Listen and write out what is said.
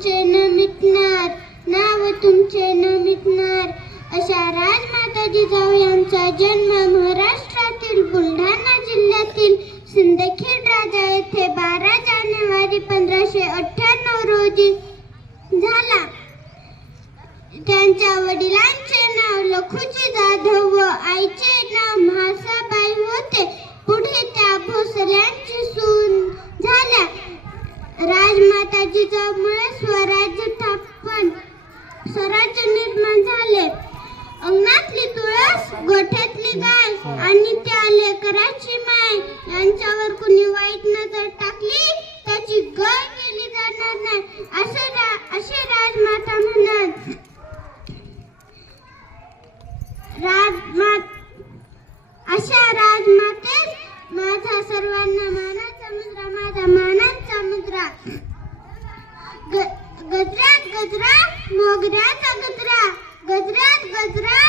तुमचे न मिटणार नाव तुमचे न मिटणार. अशा राजमाता जिजाऊ यांचा जन्म महाराष्ट्रातील बुलढाणा जिल्ह्यातील सिंदखेड राजा येथे बारा जानेवारी पंधराशे अठ्ठ्याण्णव रोजी झाला. त्यांच्या वडिलांचे नाव लखुजी जाधव व आईचे राजमाता स्वराज्य स्थापन स्वराज्य निर्माण झाले. अंगणातली तुळस गोठ्यातली गाय आणि त्या लेकराची माय यांच्यावर कुणी वाईट नजर टाकली? त्याची गय केली जाणार नाही असे रा- असे राजमाता म्हणत. राजमात अशा राजमातेस माझा सर्वांना मानाचा मुद्रा माझा मानाचा मुद्रा. गजरात गजरा मोगऱ्याचा गजरा. गजरात गजरा